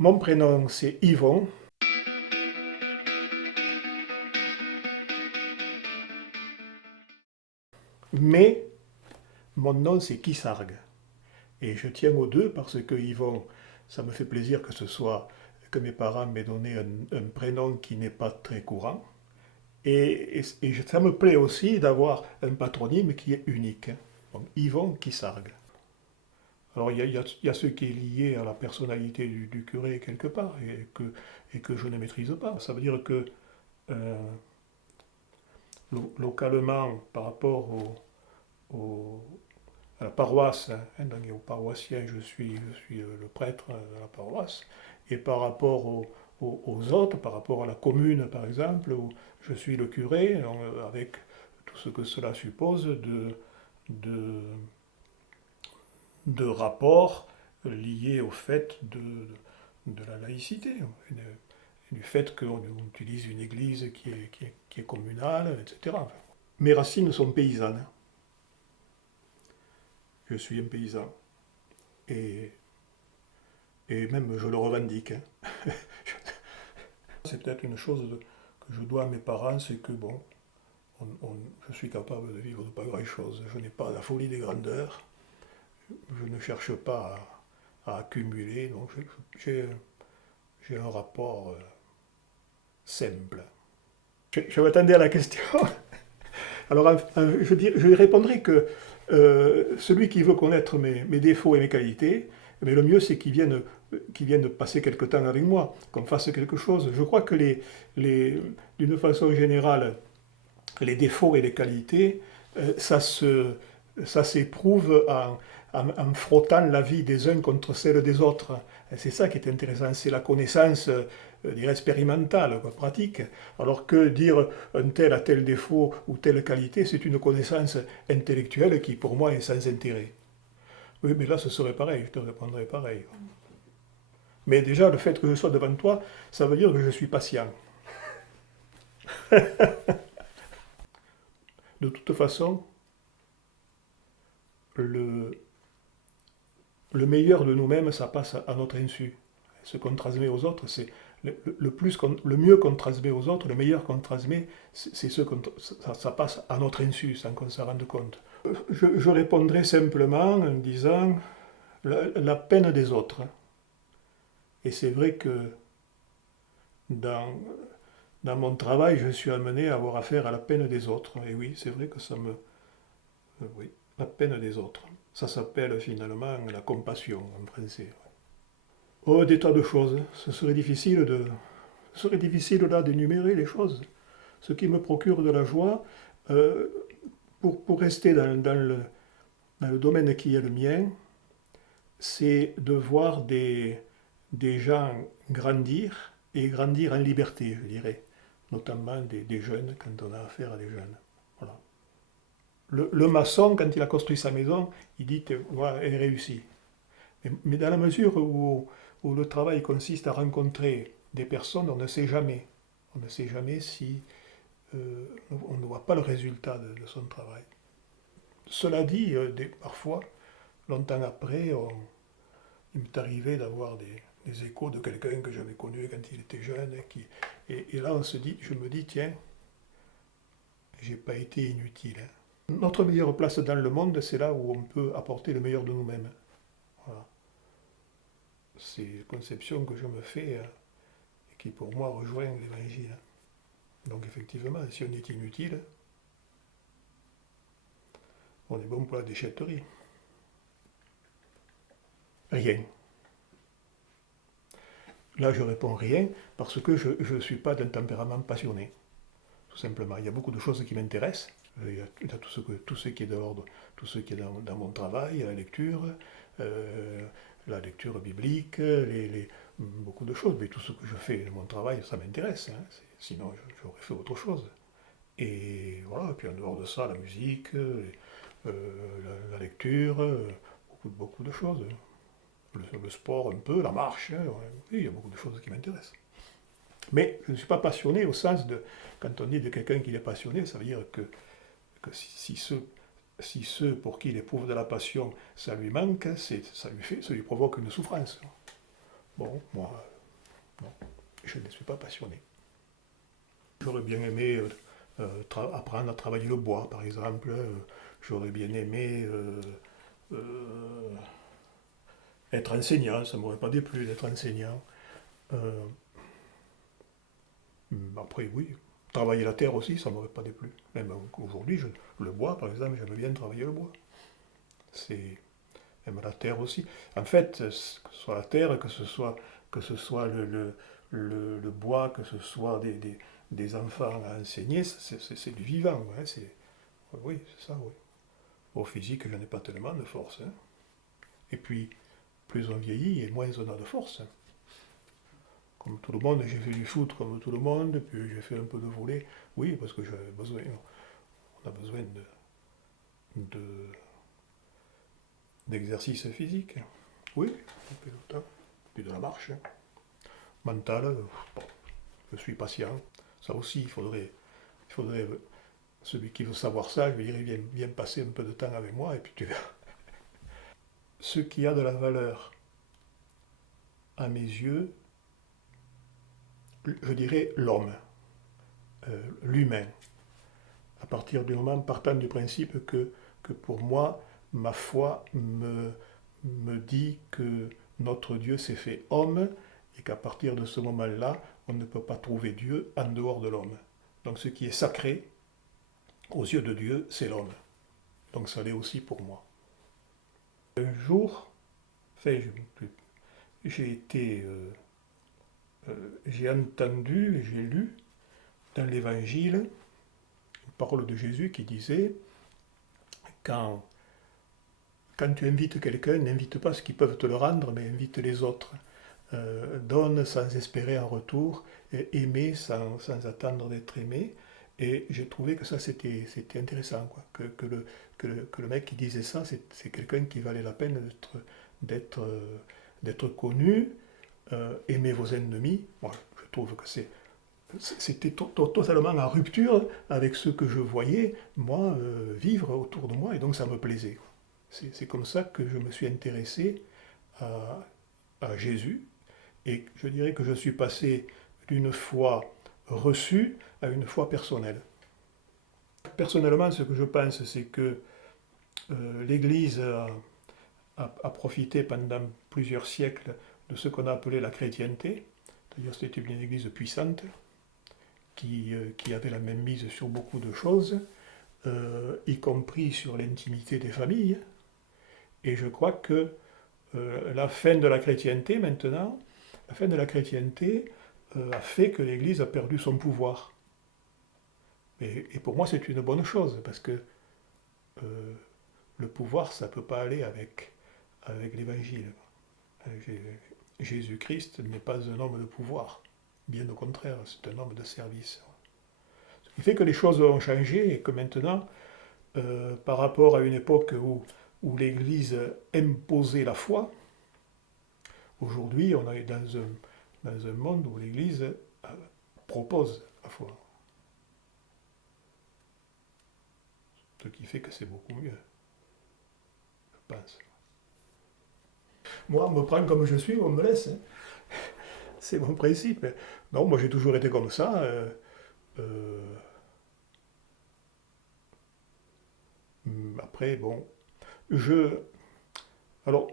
Mon prénom c'est Yvon, mais mon nom c'est Kissargue. Et je tiens aux deux parce que Yvon, ça me fait plaisir que ce soit que mes parents m'aient donné un prénom qui n'est pas très courant. Et ça me plaît aussi d'avoir un patronyme qui est unique. Donc, Yvon Kissargue. Alors il y a ce qui est lié à la personnalité du curé quelque part et que je ne maîtrise pas. Ça veut dire que euh, localement, par rapport au, à la paroisse, hein, donc au paroissien, je suis le prêtre de la paroisse, et par rapport aux autres, par rapport à la commune par exemple, où je suis le curé, donc, avec tout ce que cela suppose de, de rapports liés au fait de la laïcité, du fait qu'on utilise une église qui est communale, etc. Mes racines sont paysannes. Je suis un paysan. Et, et même je le revendique, hein. C'est peut-être une chose que je dois à mes parents, c'est que bon, je suis capable de vivre de pas grand-chose. Je n'ai pas la folie des grandeurs. Je ne cherche pas à accumuler. Donc j'ai un rapport simple. Je m'attendais à la question. Alors, je répondrai que celui qui veut connaître mes défauts et mes qualités, mais le mieux c'est qu'il vienne passer quelque temps avec moi, qu'on fasse quelque chose. Je crois que d'une façon générale, les défauts et les qualités, ça s'éprouve en frottant la vie des uns contre celle des autres. C'est ça qui est intéressant, c'est la connaissance expérimentale, quoi, pratique. Alors que dire un tel a tel défaut ou telle qualité, c'est une connaissance intellectuelle qui pour moi est sans intérêt. Oui, mais là ce serait pareil, je te répondrais pareil. Mais déjà, le fait que je sois devant toi, ça veut dire que je suis patient. De toute façon, le, le meilleur de nous-mêmes, ça passe à notre insu. Ce qu'on transmet aux autres, c'est le mieux qu'on transmet aux autres, le meilleur qu'on transmet, c'est ça passe à notre insu sans qu'on s'en rende compte. Je répondrai simplement en disant la peine des autres. Et c'est vrai que dans, dans mon travail, je suis amené à avoir affaire à la peine des autres. Et oui, c'est vrai que oui, la peine des autres. Ça s'appelle finalement la compassion en français. Oh, des tas de choses. Ce serait difficile là d'énumérer les choses. Ce qui me procure de la joie, euh, pour rester dans le domaine qui est le mien, c'est de voir des gens grandir et grandir en liberté, je dirais. Notamment des jeunes, quand on a affaire à des jeunes. Voilà. Le maçon, quand il a construit sa maison, il dit voilà, elle réussit. Mais dans la mesure où le travail consiste à rencontrer des personnes, on ne sait jamais. On ne sait jamais si on ne voit pas le résultat de son travail. Cela dit, parfois, longtemps après, il m'est arrivé d'avoir des échos de quelqu'un que j'avais connu quand il était jeune. Et là, je me dis, tiens, j'ai pas été inutile, hein. Notre meilleure place dans le monde, c'est là où on peut apporter le meilleur de nous-mêmes. Voilà. C'est une conception que je me fais et qui pour moi rejoint l'évangile. Donc effectivement, si on est inutile, on est bon pour la déchetterie. Rien. Là, je réponds rien parce que je ne suis pas d'un tempérament passionné, tout simplement. Il y a beaucoup de choses qui m'intéressent. Il y a tout ce qui est de l'ordre, tout ce qui est dans mon travail, la lecture biblique, beaucoup de choses. Mais tout ce que je fais de mon travail, ça m'intéresse, hein. Sinon, j'aurais fait autre chose. Et voilà, et puis en dehors de ça, la musique, la lecture, beaucoup de choses. Le sport un peu, la marche, hein, ouais. Oui, il y a beaucoup de choses qui m'intéressent. Mais je ne suis pas passionné au sens de, quand on dit de quelqu'un qui est passionné, ça veut dire que si ceux pour qui il éprouve de la passion, ça lui manque, ça lui provoque une souffrance. Bon, moi, non, je ne suis pas passionné. J'aurais bien aimé apprendre à travailler le bois, par exemple. J'aurais bien aimé être enseignant, ça ne m'aurait pas déplu d'être enseignant. Euh, Après, oui, travailler la terre aussi, ça ne m'aurait pas déplu. Même aujourd'hui, le bois, par exemple, j'aime bien travailler le bois. C'est même la terre aussi. En fait, que ce soit la terre, que ce soit le bois, que ce soit des enfants à enseigner, c'est du vivant. Hein, oui, c'est ça, oui. Au physique, je n'ai pas tellement de force. Hein. Et puis, plus on vieillit, et moins on a de force. Hein. Comme tout le monde, j'ai fait du foot comme tout le monde, puis j'ai fait un peu de volley. Oui, parce que on a besoin de- d'exercice physique. Oui, un peu de temps. Puis de la marche. Hein. Mentale, bon, je suis patient. Ça aussi, il faudrait celui qui veut savoir ça, je lui dirais, viens passer un peu de temps avec moi, et puis tu verras. Ce qui a de la valeur, à mes yeux, je dirais l'homme, l'humain. À partir du moment, partant du principe que pour moi, ma foi me dit que notre Dieu s'est fait homme et qu'à partir de ce moment-là, on ne peut pas trouver Dieu en dehors de l'homme. Donc ce qui est sacré, aux yeux de Dieu, c'est l'homme. Donc ça l'est aussi pour moi. Un jour, enfin, j'ai été, j'ai entendu, j'ai lu dans l'Évangile une parole de Jésus qui disait quand, quand tu invites quelqu'un, n'invite pas ceux qui peuvent te le rendre, mais invite les autres. Donne sans espérer en retour, aimer sans attendre d'être aimé. Et j'ai trouvé que ça c'était intéressant, quoi. Que le mec qui disait ça, c'est quelqu'un qui valait la peine d'être, d'être connu, aimer vos ennemis. Moi, je trouve que c'était totalement en rupture avec ce que je voyais, moi, vivre autour de moi, et donc ça me plaisait. C'est comme ça que je me suis intéressé à Jésus, et je dirais que je suis passé d'une foi reçue à une foi personnelle. Personnellement, ce que je pense, c'est que l'Église a profité pendant plusieurs siècles de ce qu'on a appelé la chrétienté, c'est-à-dire c'était une Église puissante qui avait la même mise sur beaucoup de choses, y compris sur l'intimité des familles. Et je crois que la fin de la chrétienté maintenant, la fin de la chrétienté a fait que l'Église a perdu son pouvoir. Et pour moi, c'est une bonne chose, parce que le pouvoir, ça ne peut pas aller avec l'Évangile. Jésus-Christ n'est pas un homme de pouvoir, bien au contraire, c'est un homme de service. Ce qui fait que les choses ont changé et que maintenant, par rapport à une époque où l'Église imposait la foi, aujourd'hui on est dans un monde où l'Église propose la foi. Ce qui fait que c'est beaucoup mieux, je pense. Moi, on me prend comme je suis, on me laisse. Hein. C'est mon principe. Non, moi j'ai toujours été comme ça. Euh, Après, bon, je. Alors,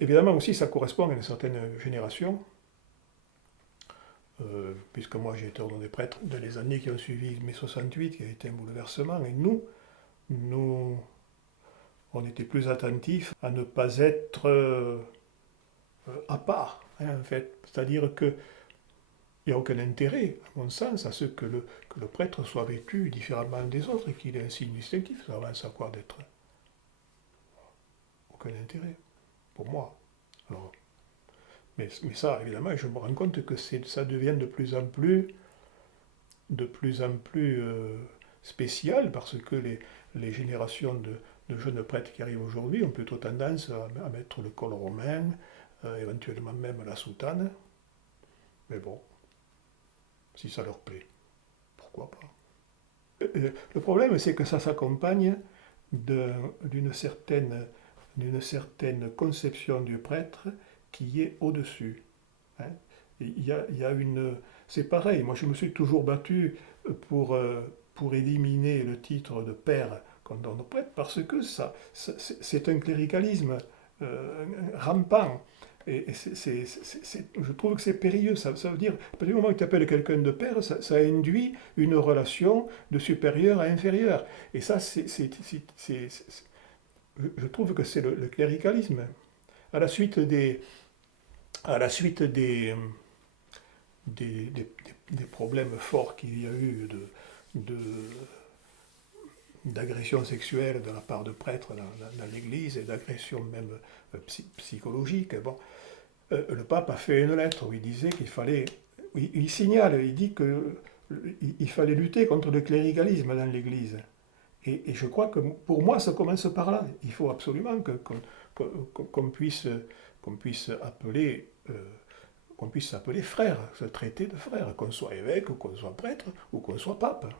évidemment aussi, ça correspond à une certaine génération, puisque moi j'ai été ordonné prêtre dans les années qui ont suivi mai 68, qui a été un bouleversement, et nous, on était plus attentifs à ne pas être à part, hein, en fait. C'est-à-dire qu'il n'y a aucun intérêt, à mon sens, à ce que le prêtre soit vêtu différemment des autres et qu'il ait un signe distinctif. Ça avance à quoi d'être aucun intérêt, pour moi. Alors, mais ça, évidemment, je me rends compte que ça devient de plus en plus spécial parce que les générations de jeunes prêtres qui arrivent aujourd'hui ont plutôt tendance à mettre le col romain, éventuellement même la soutane. Mais bon, si ça leur plaît, pourquoi pas. Le problème, c'est que ça s'accompagne d'une certaine conception du prêtre qui est au-dessus. Hein. Il y a une... C'est pareil, moi je me suis toujours battu pour éliminer le titre de père quand on prête, parce que c'est un cléricalisme rampant. Et je trouve que c'est périlleux. Ça veut dire, à partir du moment où tu appelles quelqu'un de père, ça induit une relation de supérieur à inférieur. Et ça, je trouve que c'est le cléricalisme. À la suite des, à la suite des problèmes forts qu'il y a eu de, d'agression sexuelle de la part de prêtres dans l'Église et d'agression même psychologique. Bon, le pape a fait une lettre où il disait qu'il fallait, il signale, il dit qu'il fallait lutter contre le cléricalisme dans l'Église. Et je crois que pour moi, ça commence par là. Il faut absolument qu'on puisse, qu'on puisse appeler qu'on puisse s'appeler frère, se traiter de frère, qu'on soit évêque, ou qu'on soit prêtre, ou qu'on soit pape.